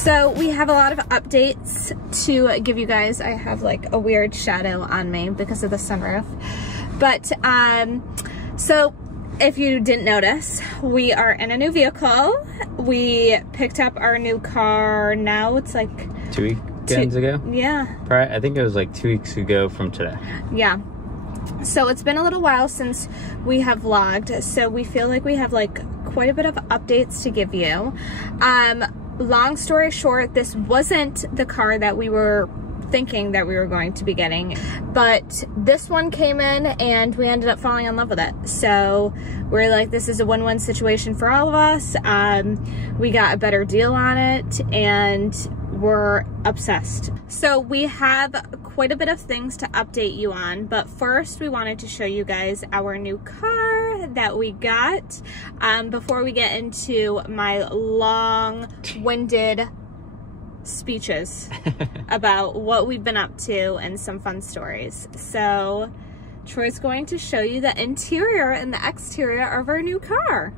So we have a lot of updates to give you guys. I have like a weird shadow on me because of the sunroof. But so if you didn't notice, we are in a new vehicle. We picked up our new car. Now it's like 2 weekends ago? Yeah. Right, I think it was like 2 weeks ago from today. Yeah. So it's been a little while since we have vlogged. So we feel like we have like quite a bit of updates to give you. Long story short, this wasn't the car that we were thinking that we were going to be getting, but this one came in and we ended up falling in love with it. So we're like, this is a win-win situation for all of us. We got a better deal on it and we're obsessed. So we have quite a bit of things to update you on, but first we wanted to show you guys our new car that we got before we get into my long-winded speeches about what we've been up to and some fun stories. So Troy's going to show you the interior and the exterior of our new car.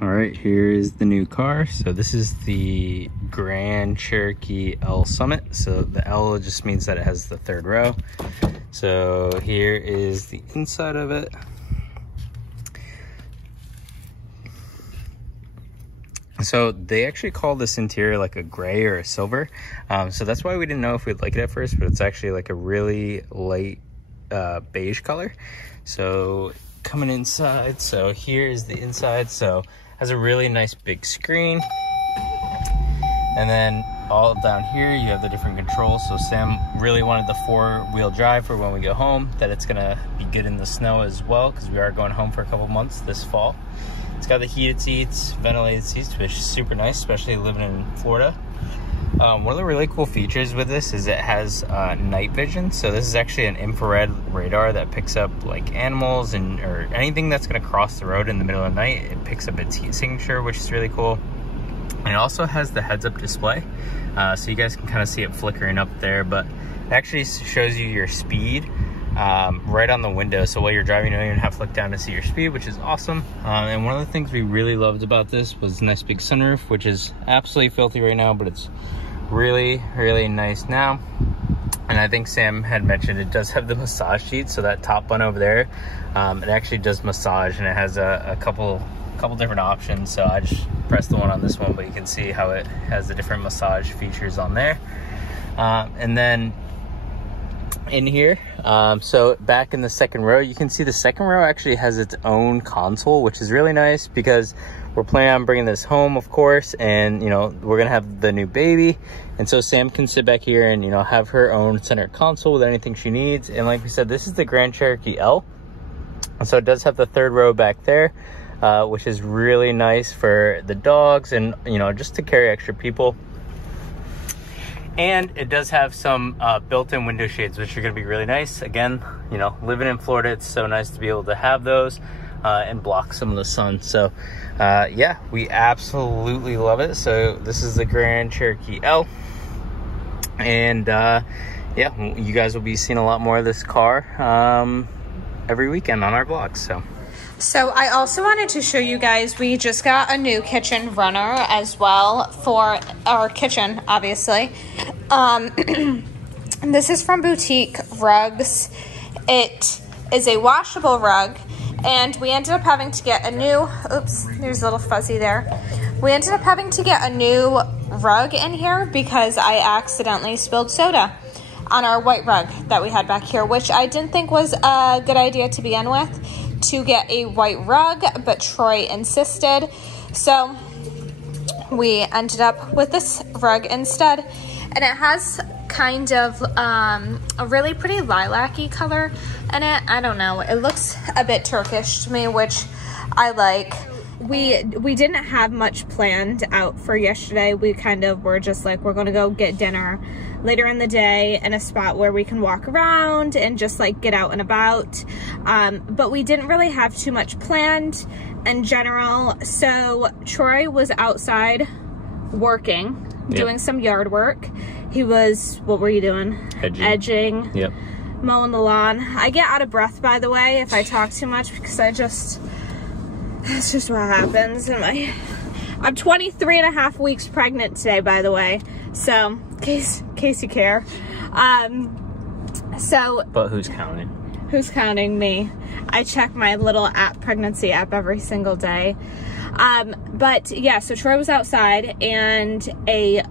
All right, here is the new car. So this is the Grand Cherokee L Summit. So the L just means that it has the third row. So here is the inside of it. So they actually call this interior like a gray or a silver. So that's why we didn't know if we'd like it at first, but it's actually like a really light beige color. So coming inside, so here's the inside. So has a really nice big screen. And then all down here, you have the different controls. So Sam really wanted the 4-wheel drive for when we go home, that it's gonna be good in the snow as well, because we are going home for a couple months this fall. It's got the heated seats, ventilated seats, which is super nice, especially living in Florida. One of the really cool features with this is it has night vision. So this is actually an infrared radar that picks up like animals or anything that's going to cross the road in the middle of the night. It picks up its heat signature, which is really cool. And it also has the heads-up display, so you guys can kind of see it flickering up there, but it actually shows you your speed right on the window. So while you're driving, you don't even have to look down to see your speed, which is awesome. And one of the things we really loved about this was the nice big sunroof, which is absolutely filthy right now, but it's really, really nice now. And I think Sam had mentioned it does have the massage seat, so that top button over there, it actually does massage, and it has a couple different options. So I just pressed the one on this one, but you can see how it has the different massage features on there. And then in here, so back in the second row, you can see the second row actually has its own console, which is really nice because we're planning on bringing this home, of course, and you know, we're gonna have the new baby, and so Sam can sit back here and, you know, have her own center console with anything she needs. And like we said, this is the Grand Cherokee L, and so it does have the third row back there, which is really nice for the dogs and, you know, just to carry extra people. And it does have some built-in window shades, which are going to be really nice. Again, you know, living in Florida, it's so nice to be able to have those and block some of the sun. So yeah, we absolutely love it. So this is the Grand Cherokee L. And yeah, you guys will be seeing a lot more of this car every weekend on our vlogs. So I also wanted to show you guys, we just got a new kitchen runner as well for our kitchen, obviously. This is from Boutique Rugs. It is a washable rug, and we ended up having to get a new, oops, there's a little fuzzy there. We ended up having to get a new rug in here because I accidentally spilled soda on our white rug that we had back here, which I didn't think was a good idea to begin with, to get a white rug, but Troy insisted. So we ended up with this rug instead, and it has kind of a really pretty lilac-y color in it. I don't know, it looks a bit Turkish to me, which I like. We didn't have much planned out for yesterday. We kind of were just like, we're gonna go get dinner later in the day in a spot where we can walk around and just like get out and about. But we didn't really have too much planned in general. So Troy was outside working, doing some yard work. He was, what were you doing? Edging. Yep. Mowing the lawn. I get out of breath, by the way, if I talk too much, because that's just what happens. I'm 23 and a half weeks pregnant today, by the way. So, in case you care. But who's counting? Who's counting? Me. I check my little pregnancy app every single day. But yeah, so Troy was outside and a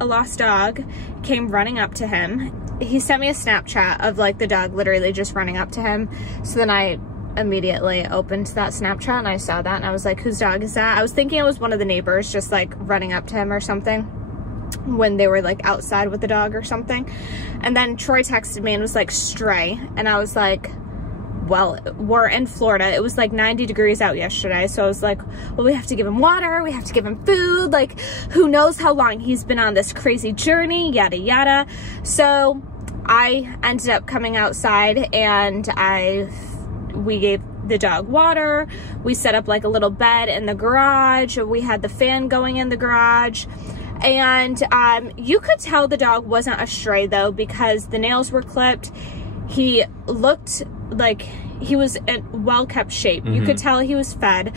lost dog came running up to him. He sent me a Snapchat of like the dog literally just running up to him. So then I immediately opened that Snapchat and I saw that and I was like, whose dog is that? I was thinking it was one of the neighbors just like running up to him or something when they were like outside with the dog or something. And then Troy texted me and was like, stray. And I was like, well, we're in Florida. It was like 90 degrees out yesterday. So I was like, well, we have to give him water. We have to give him food. Like, who knows how long he's been on this crazy journey, yada, yada. So I ended up coming outside and we gave the dog water. We set up like a little bed in the garage. We had the fan going in the garage. And you could tell the dog wasn't a stray though, because the nails were clipped. He looked like he was in well-kept shape. You could tell he was fed.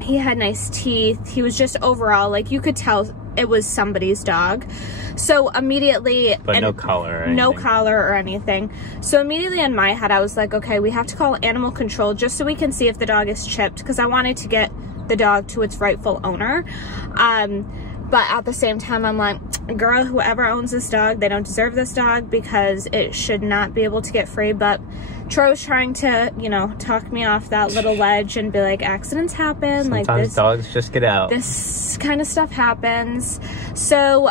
He had nice teeth. He was just overall, like, you could tell it was somebody's dog. So immediately... But no collar or anything. No collar or anything. So immediately in my head, I was like, okay, we have to call animal control just so we can see if the dog is chipped, because I wanted to get the dog to its rightful owner. But at the same time, I'm like, girl, whoever owns this dog, they don't deserve this dog because it should not be able to get free. But Troy was trying to, you know, talk me off that little ledge and be like, accidents happen. Sometimes like this, dogs just get out. This kind of stuff happens. So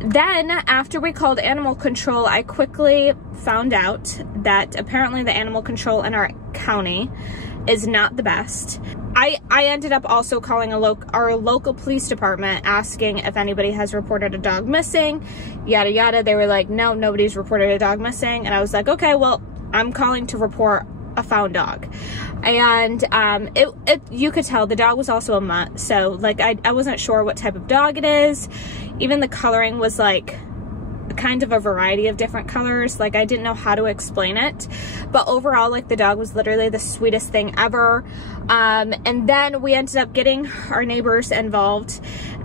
then after we called animal control, I quickly found out that apparently the animal control in our county is not the best. I ended up also calling our local police department asking if anybody has reported a dog missing, yada yada. They were like, no, nobody's reported a dog missing. And I was like, okay, well, I'm calling to report a found dog. And you could tell the dog was also a mutt. So like I wasn't sure what type of dog it is. Even the coloring was like kind of a variety of different colors. Like I didn't know how to explain it, but overall, like the dog was literally the sweetest thing ever. And then we ended up getting our neighbors involved,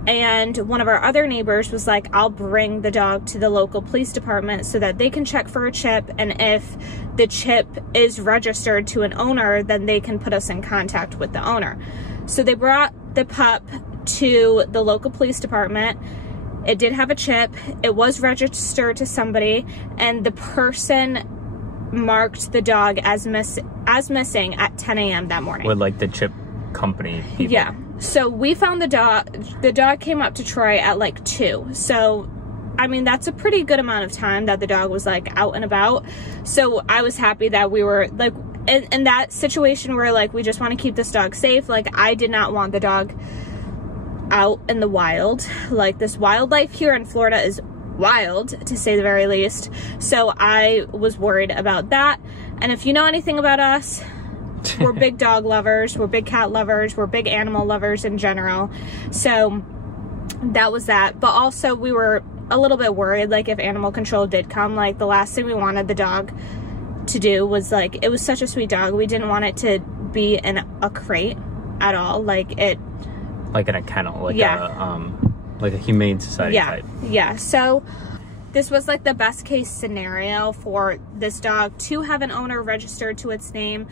and one of our other neighbors was like, I'll bring the dog to the local police department so that they can check for a chip, and if the chip is registered to an owner, then they can put us in contact with the owner. So they brought the pup to the local police department. It did have a chip. It was registered to somebody, and the person marked the dog as missing at 10 a.m. that morning. With like the chip company people. Yeah. So we found the dog. The dog came up to Troy at like 2. So, I mean, that's a pretty good amount of time that the dog was like out and about. So I was happy that we were like in that situation where like we just want to keep this dog safe. Like I did not want the dog out in the wild. Like this wildlife here in Florida is wild, to say the very least. So I was worried about that. And if you know anything about us, we're big dog lovers, we're big cat lovers, we're big animal lovers in general. So that was that. But also we were a little bit worried, like if animal control did come, like the last thing we wanted the dog to do was like, it was such a sweet dog, we didn't want it to be in a crate at all. Like it, like in a kennel, like yeah. Like a humane society type. Yeah. So this was like the best case scenario for this dog to have an owner registered to its name.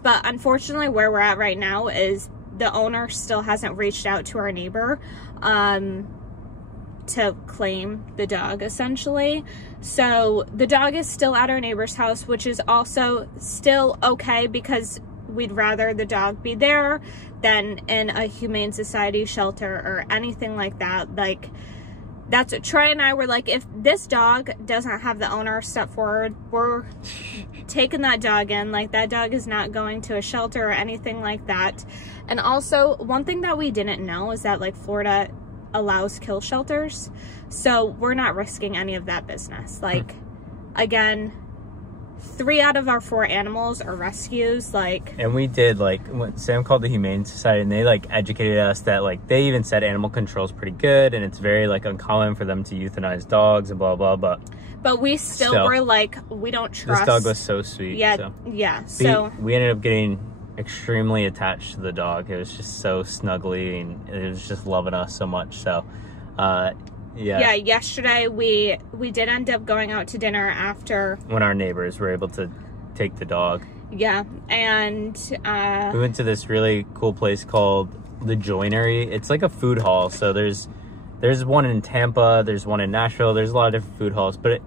But unfortunately, where we're at right now is the owner still hasn't reached out to our neighbor to claim the dog, essentially. So the dog is still at our neighbor's house, which is also still okay, because we'd rather the dog be there than in a humane society shelter or anything like that. Like, that's what Troy and I were like, if this dog doesn't have the owner step forward, we're taking that dog in. Like, that dog is not going to a shelter or anything like that. And also, one thing that we didn't know is that like Florida allows kill shelters, so we're not risking any of that business. Like, again, 3 out of our 4 animals are rescues. Like, and we did, like, when Sam called the Humane Society, and they like educated us that like they even said animal control is pretty good, and it's very like uncommon for them to euthanize dogs and blah blah. But we still were like, we don't trust. This dog was so sweet. Yeah, so. Yeah. So we ended up getting extremely attached to the dog. It was just so snuggly, and it was just loving us so much. So Yeah, yesterday we did end up going out to dinner after. When our neighbors were able to take the dog. Yeah, and we went to this really cool place called the Joinery. It's like a food hall. So there's one in Tampa, there's one in Nashville, there's a lot of different food halls, but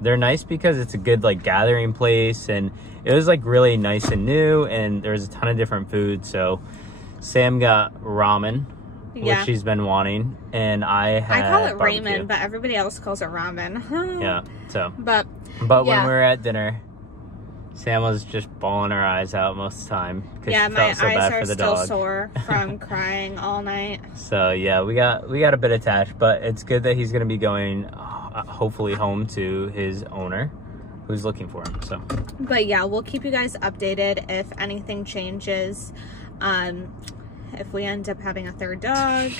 they're nice because it's a good like gathering place, and it was like really nice and new, and there's a ton of different food. So Sam got ramen, which she's been wanting, and I call it barbecue. ramen, but everybody else calls it ramen. Yeah, so but when we were at dinner, Sam was just bawling her eyes out most of the time because she felt so bad for the dog. My eyes are still sore from crying all night. So yeah, we got a bit attached, but it's good that he's going to be going hopefully home to his owner who's looking for him. So but yeah, we'll keep you guys updated if anything changes, if we end up having a third dog.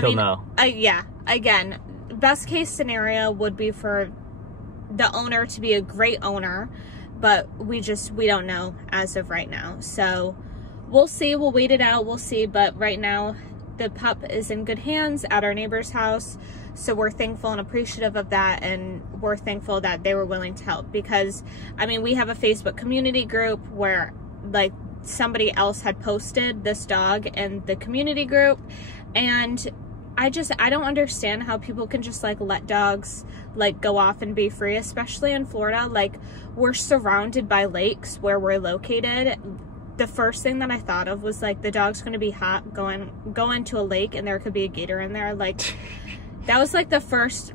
You'll know. Yeah, again, best case scenario would be for the owner to be a great owner, but we don't know as of right now. So we'll see, we'll wait it out, we'll see. But right now the pup is in good hands at our neighbor's house. So we're thankful and appreciative of that. And we're thankful that they were willing to help, because I mean, we have a Facebook community group where like somebody else had posted this dog in the community group. And I don't understand how people can just like let dogs like go off and be free, especially in Florida. Like, we're surrounded by lakes where we're located. The first thing that I thought of was like, the dog's going to be hot going to a lake and there could be a gator in there. Like, that was like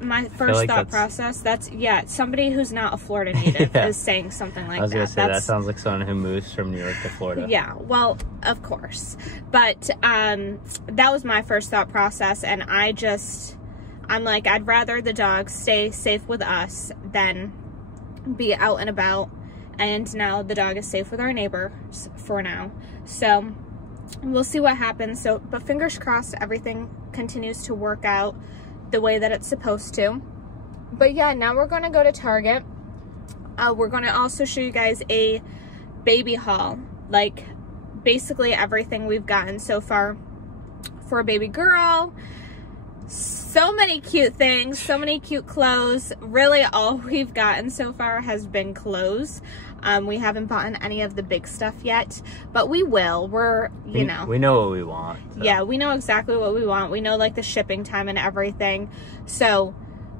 my first thought process. That's, yeah, somebody who's not a Florida native is saying something like that. I was going to say, that sounds like someone who moves from New York to Florida. Yeah, well, of course. But that was my first thought process. And I'm like, I'd rather the dog stay safe with us than be out and about. And now the dog is safe with our neighbors for now. So we'll see what happens. So, but fingers crossed, everything continues to work out the way that it's supposed to. But yeah, now we're going to go to Target. We're going to also show you guys a baby haul, like basically everything we've gotten so far for a baby girl. So many cute things, so many cute clothes. Really all we've gotten so far has been clothes. We haven't bought any of the big stuff yet, but we will. We know what we want. So. Yeah, we know exactly what we want. We know like the shipping time and everything. So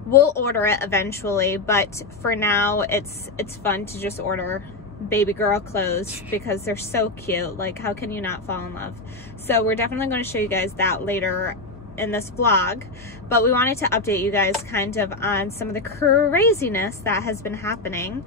we'll order it eventually, but for now it's fun to just order baby girl clothes because they're so cute. Like, how can you not fall in love? So we're definitely going to show you guys that later in this vlog, but we wanted to update you guys kind of on some of the craziness that has been happening.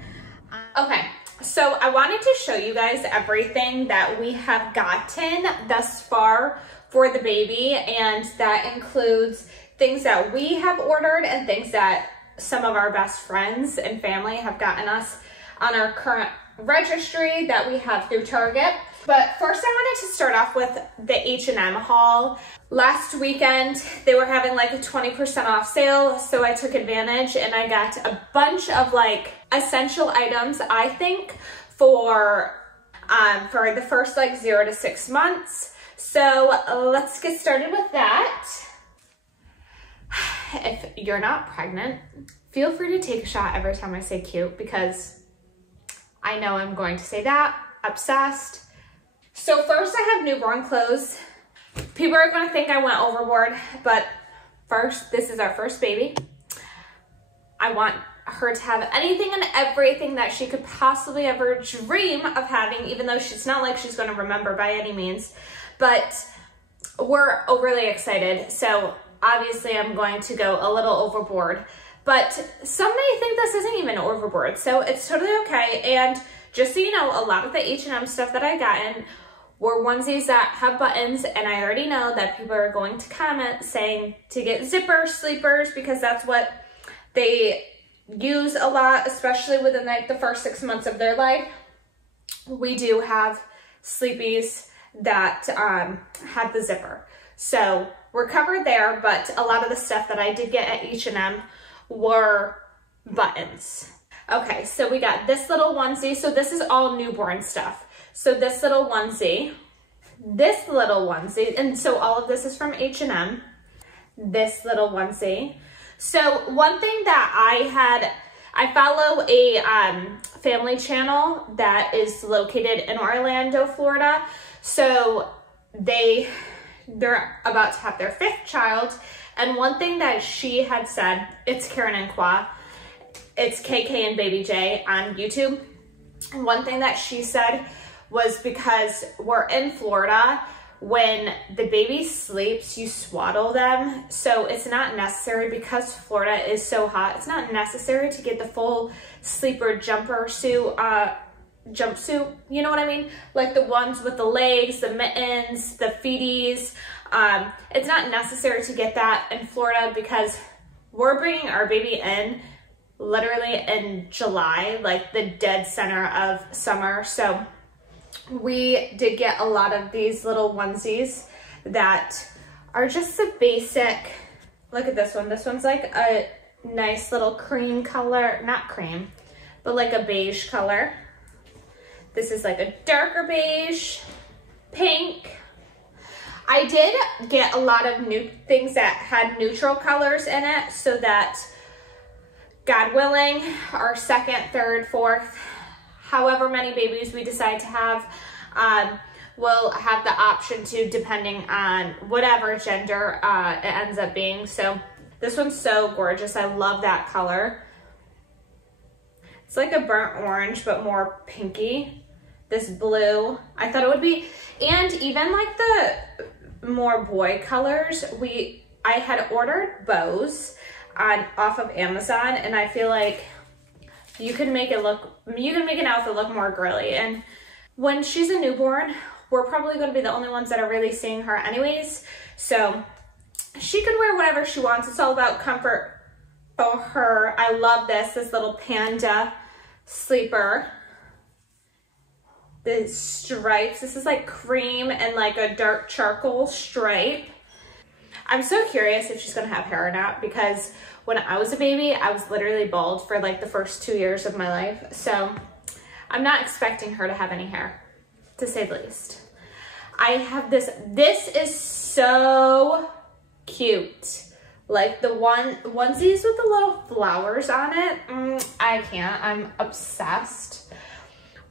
Okay, so I wanted to show you guys everything that we have gotten thus far for the baby, and that includes things that we have ordered and things that some of our best friends and family have gotten us on our current registry that we have through Target. But first I wanted to start off with the H&M haul. Last weekend, they were having like a 20% off sale, so I took advantage and I got a bunch of like essential items, I think, for the first like 0 to 6 months. So let's get started with that. If you're not pregnant, feel free to take a shot every time I say cute, because I know I'm going to say that. Obsessed. So first I have newborn clothes. People are going to think I went overboard, but first, this is our first baby. I want her to have anything and everything that she could possibly ever dream of having, even though it's not like she's going to remember by any means, but we're overly excited. So obviously I'm going to go a little overboard, but some may think this isn't even overboard, so it's totally okay. And just so you know, a lot of the H&M stuff that I gotten were onesies that have buttons, and I already know that people are going to comment saying to get zipper sleepers because that's what they use a lot, especially within like the first 6 months of their life. We do have sleepies that have the zipper, so we're covered there. But a lot of the stuff that I did get at H&M were buttons. Okay, so we got this little onesie. So this is all newborn stuff. So this little onesie, and so all of this is from H&M. this little onesie. So one thing that I follow a family channel that is located in Orlando, Florida. So they're about to have their 5th child. And one thing that she had said, it's Karen and Kwa, it's KK and Baby J on YouTube. And one thing that she said was because we're in Florida, when the baby sleeps, you swaddle them. So it's not necessary, because Florida is so hot, it's not necessary to get the full sleeper jumpsuit, you know what I mean? Like the ones with the legs, the mittens, the feeties. It's not necessary to get that in Florida, because we're bringing our baby in literally in July, like the dead center of summer. So we did get a lot of these little onesies that are just the basic. Look at this one. This one's like a nice little cream color, not cream, but like a beige color. This is like a darker beige, pink. I did get a lot of new things that had neutral colors in it, so that God willing, our 2nd, 3rd, 4th, however many babies we decide to have, we'll have the option to, depending on whatever gender it ends up being. So this one's so gorgeous. I love that color. It's like a burnt orange, but more pinky. This blue, I thought it would be, and even like the more boy colors, I had ordered bows off of Amazon, and I feel like you can make an outfit look more girly. And when she's a newborn, we're probably going to be the only ones that are really seeing her anyways. So she can wear whatever she wants. It's all about comfort for her. I love this little panda sleeper. The stripes, this is like cream and like a dark charcoal stripe. I'm so curious if she's gonna have hair or not, because when I was a baby, I was literally bald for like the first 2 years of my life. So I'm not expecting her to have any hair, to say the least. I have this is so cute. Like the onesies with the little flowers on it. I can't, I'm obsessed.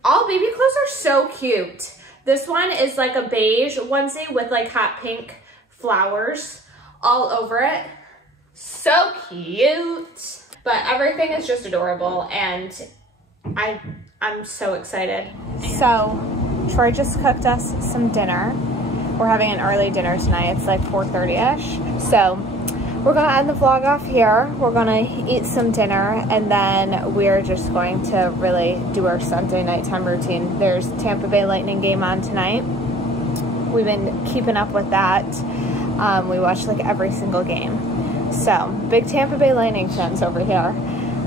All baby clothes are so cute. This one is like a beige onesie with like hot pink flowers all over it. So cute. But everything is just adorable, and I'm so excited. So Troy just cooked us some dinner. We're having an early dinner tonight. It's like 4:30ish. So we're gonna end the vlog off here. We're gonna eat some dinner, and then we're just going to really do our Sunday nighttime routine. There's Tampa Bay Lightning game on tonight. We've been keeping up with that. We watch like every single game. So big Tampa Bay Lightning fans over here.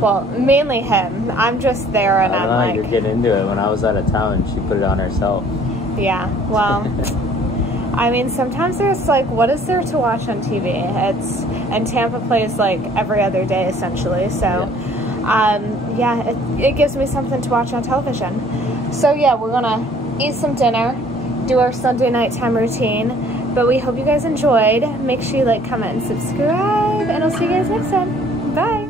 Well, mainly him. I'm just there, and I'm like, you're getting into it. When I was out of town, she put it on herself. Yeah, well, I mean, sometimes there's like, what is there to watch on TV? And Tampa plays like every other day essentially. So, yeah, it gives me something to watch on television. So yeah, we're gonna eat some dinner, do our Sunday nighttime routine. But we hope you guys enjoyed. Make sure you like, comment, and subscribe, and I'll see you guys next time. Bye.